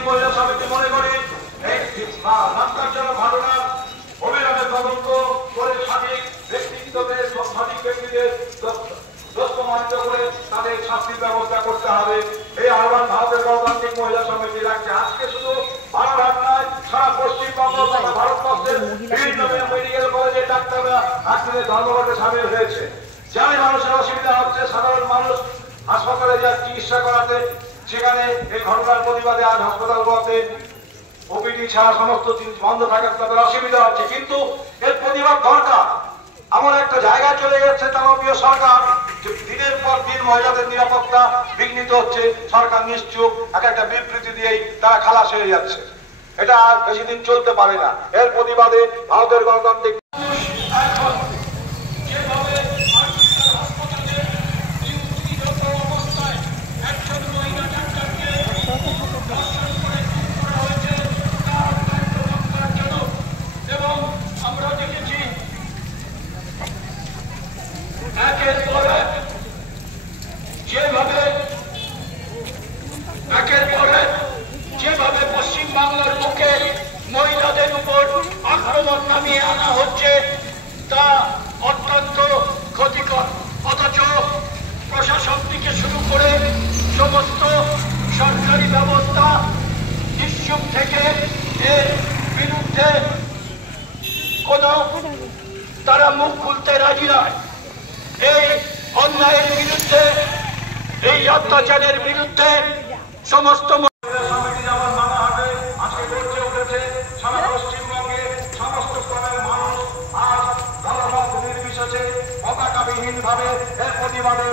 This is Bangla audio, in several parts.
গণতান্ত্রিক মহিলা সমিতি মনে করি এই রাস্তার ঘটনা অবিলম্বে তদন্ত করে সঠিক ব্যক্তিত্বদের সঠিক ব্যক্তিদের দোষপ্রমাণিত করে তাদের শাস্তির ব্যবস্থা করতে হবে। এই আহ্বান ভারতের গণতান্ত্রিক মহিলা সমিতি রাখছে। আজকে শুধু বারারহাট নয়, সারা পশ্চিমবঙ্গ তথা ভারতবর্ষের বিভিন্ন মেডিকেল কলেজে ডাক্তাররা আজকে ধর্মঘটে সামিল হয়েছে। যাই মানুষের অসুবিধা হচ্ছে, সাধারণ মানুষ হাসপাতালে যায় চিকিৎসা করাতে, সেখানে এই ঘটনার প্রতিবাদে আজ হাসপাতালগুলোতে ওপিডি ছাড়া সমস্ত জিনিস বন্ধ থাকার তাদের অসুবিধা হচ্ছে। কিন্তু এর প্রতিবাদ দরকার। এমন একটা জায়গায় চলে যাচ্ছে তারপীয় সরকার, দিনের পর দিন মহিলাদের নিরাপত্তা বিঘ্নিত হচ্ছে। সরকার নিশ্চুপ এক একটা বিবৃতি দিয়েই তারা খালাস হয়ে যাচ্ছে। এটা আর বেশি দিন চলতে পারে না। এর প্রতিবাদে ভারতের গণতান্ত্রিক যেভাবে পশ্চিম বাংলার বুকে মহিলাদের উপর আক্রমণ নামিয়ে আনা হচ্ছে তা অত্যন্ত ক্ষতিকর। অথচ প্রশাসন থেকে শুরু করে সমস্ত সরকারি ব্যবস্থা নিশ্চুপ থেকে এর বিরুদ্ধে কোনো তারা মুখ খুলতে রাজি নয়। এই অন্যায়ের বিরুদ্ধে, এই অত্যাচারের বিরুদ্ধে সমস্ত সমিতি যেমন বানাহাটে আজকে গর্জে উঠেছে, সারা পশ্চিমবঙ্গে সমস্ত স্তরের মানুষ আজ দলমত নির্বিশেষে পতাকাবিহীন ভাবে এর প্রতিবাদে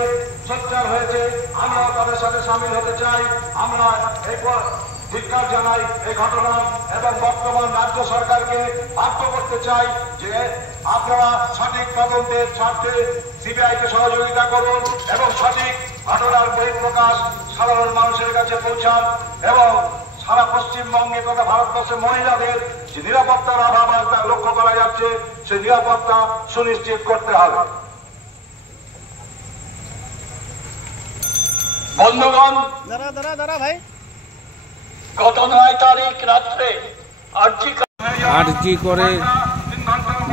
সোচ্চার হয়েছে। আমরাও তাদের সাথে সামিল হতে চাই। আমরা এরপর ধিক্কার জানাই এই ঘটনা এবং বর্তমান রাজ্য সরকারকে বাধ্য করতে চাই যে আপনারা সঠিক তদন্তের স্বার্থে সিবিআইকে সহযোগিতা করুন এবং সঠিক ঘটনার বহিঃপ্রকাশ সাধারণ মানুষের কাছে পৌঁছান এবং সারা পশ্চিমবঙ্গে তথা ভারতবর্ষের মহিলাদের যে নিরাপত্তার অভাব লক্ষ্য করা যাচ্ছে সেই নিরাপত্তা সুনিশ্চিত করতে হবে। বন্ধুগণ, গত 9 তারিখ রাত্রে আরজি করে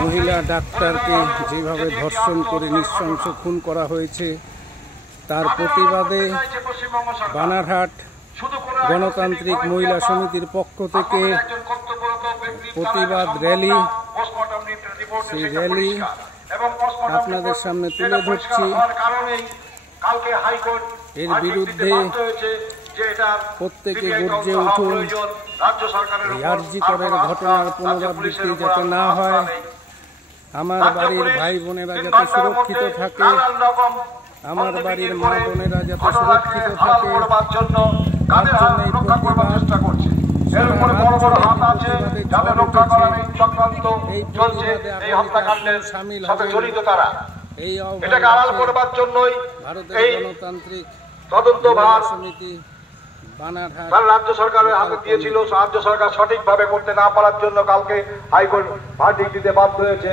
মহিলা ডাক্তারকে যেভাবে ধর্ষণ করে নৃশংস খুন করা হয়েছে তার প্রতিবাদে বানারহাট গণতান্ত্রিক মহিলা সমিতির পক্ষ থেকে প্রতিবাদ র্যালি, সেই র্যালি আপনাদের সামনে তুলে ধরছি। এর বিরুদ্ধে প্রত্যেকে গর্জে উঠুন। এই আরজি করের ঘটনার পুনরাবৃত্তি যাতে না হয়, আমার বাড়ির ভাই বোনেরা যাতে সুরক্ষিত থাকে, আমার বাড়ির মা বোনেরা যাতে সুরক্ষিত থাকে, তার জন্য এই প্রতিবাদ সামিল হবে। এই ভারতের গণতান্ত্রিক তদন্তভার সমিতি বানারহাট রাজ্য সরকারের হাতে দিয়েছিল। রাজ্য সরকার সঠিকভাবে করতে না পারার জন্য কালকে হাইকোর্ট ভার্ডিক্ট দিতে বাধ্য হয়েছে।